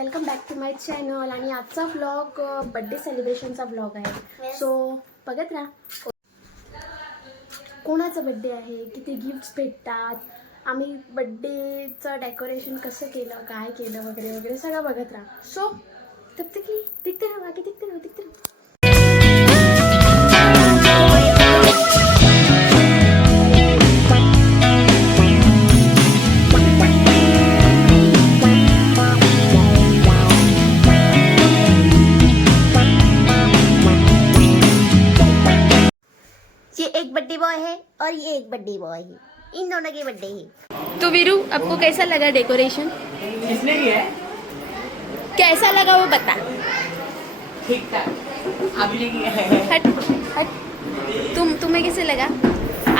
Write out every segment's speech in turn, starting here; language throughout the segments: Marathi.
Welcome back to my channel. आणि आजचा व्लॉग बड्डे सेलिब्रेशनचा व्लॉग आहे. सो बघत राहा कोणाचा बड्डे आहे, किती गिफ्ट्स भेटतात, आम्ही बड्डेचं डेकोरेशन कसं केलं, काय केलं वगैरे वगैरे सगळं बघत राहा. सो तब तक के लिए दिखते रहो, बाकी दिखते रहो, दिखते रहो. ये एक बर्थडे बॉय है और ये एक बर्थडे बॉय है, इन दोनों के बर्थडे है. तो वीरू, आपको कैसा लगा डेकोरेशन? किसने किया है? कैसा लगा वो बता. ठीक ठाक. आपने किया है? हट हट. तुम्हें कैसे लगा?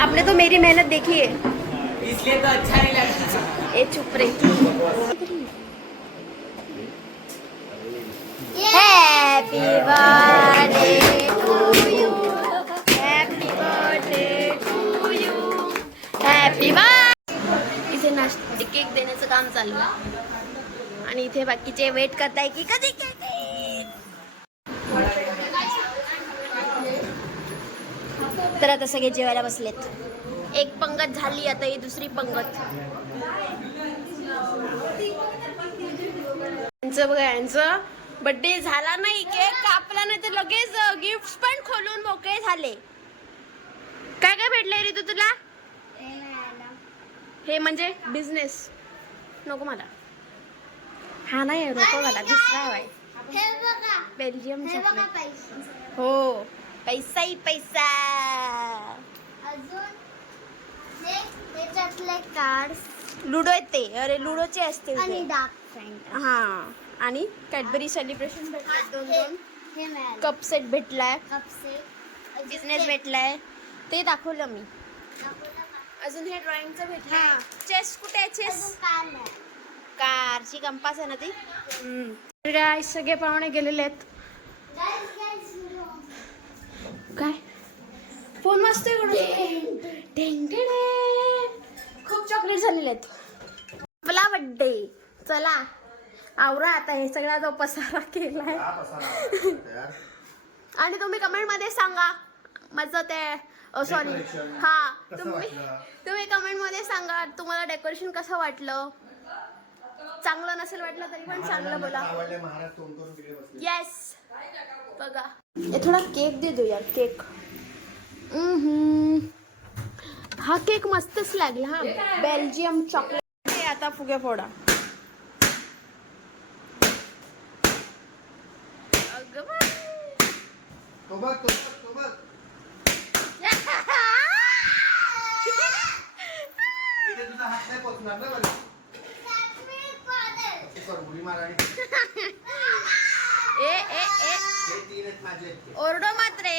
आपने तो मेरी मेहनत देखी है. इसलिए तो अच्छा नहीं लगा. ए चुप रही. Happy birthday to you, happy birthday to you. Happy birthday. इथे नाश्ता केक देण्याचं काम चालू आहे आणि इथे बाकीचे वेट करताय की कधी केक येईल. तर आता सगळे जेवायला बसलेत. एक पंगत झाली, आता ही दुसरी पंगत. यांचं बघा, यांचं बर्थडे झाला नाही, केक कापला नाही तर लगेच गिफ्ट पण खोलून मोकळे झाले. काय काय भेटलंय रे तुला? हे म्हणजे बिझनेस नको मला. हा नाही नको मला, दुसरा हवाय. Belgium chocolate. हो, पैसा ही पैसा. कार्ड लुडो येते. अरे लुडोचे असते आणि डार्क फ्रेंड. हा. आणि कॅडबरी सेलिब्रेशन भेटले दोन हे मिळालं. कप सेट भेटलाय, कपसे बिझनेस भेटलाय, ते दाखवलं मी. अजून हे ड्रॉइंगचं भेटलं. चेस कुठे आहे? चेस कारची कंपास आहे ना ती. गाईस, सगळे पाहुणे गेलेले आहेत. काय फोन मस्त खूप चॉकलेट झालेले आहेत. आपला बड्डे. चला आवरा आता हे सगळा जो पसारा केलाय. आणि तुम्ही कमेंट मध्ये सांगा माझं ते सॉरी हा तुम्ही कमेंट मध्ये सांगा तुम्हाला डेकोरेशन कसं वाटलं. चांगलं नसेल वाटलं तरी पण चांगलं बोला. येस. बघा हे थोडा केक दे दो यार. केक हा केक मस्तच लागला. हा बेल्जियम चॉकलेट. आता फुगे फोडा. अगं बाई. ए ए ए ओरडो मात्रे.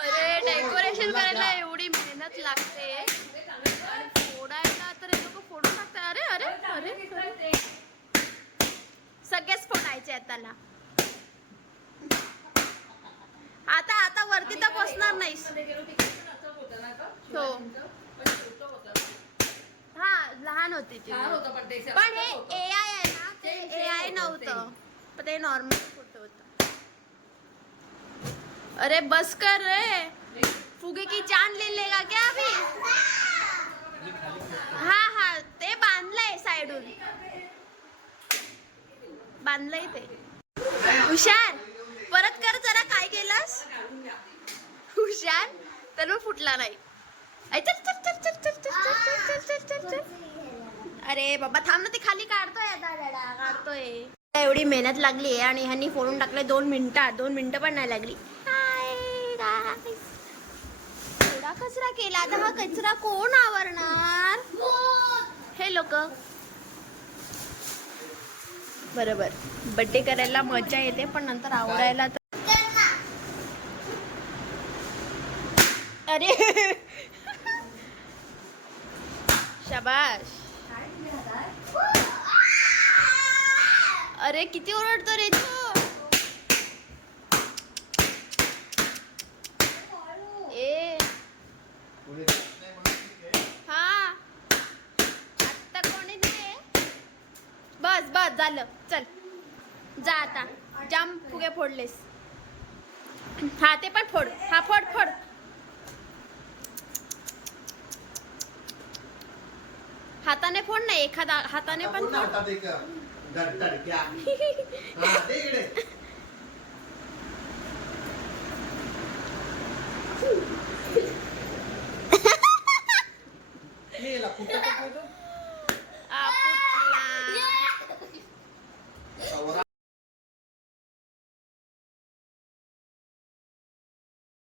अरे डेकोरेशन करायला एवढी मेहनत लागते आणि फोडायला तर हे लोक फोडून टाकतात. अरे अरे अरे अरे. सगळेच फोडायचे आहेत त्याला. आता आता वरती तर बसणार नाहीस. हो हा लहान होती ती. पण हे AI आहे ना, ते AI नव्हतं, पण ते नॉर्मल फोटो होतं. अरे बस कर रे. फुगे की जान ले लेगा क्या अभी? हा हा ते बांधलंय साइडून. बांधलंय ते. हुशार. परत कर जरा. काय केलास? हुशार. तर मग फुटला नाही. अरे बाबा थांब ना, ते खाली काढतोय आता. डॅडा काढतोय. एवढी मेहनत लागली आहे आणि ह्यांनी फोडून टाकले 2 मिनिटात. 2 मिनिटं पण नाही लागली. एवढा कचरा केला. आता हा कचरा कोण आवरणार? हे लोक. बरोबर, बर्थडे करायला मजा येते पण नंतर आवरायला तर. अरे शाबाश. अरे किती ओरडतो रे तू. ए हा आता कोणी दिले. बस बस झालं चल जा आता. जाम फुगे फोडलेस. हा ते पण फोड. हा फोड फोड. हाताने फोड नाही एखादा हाताने पण फोड.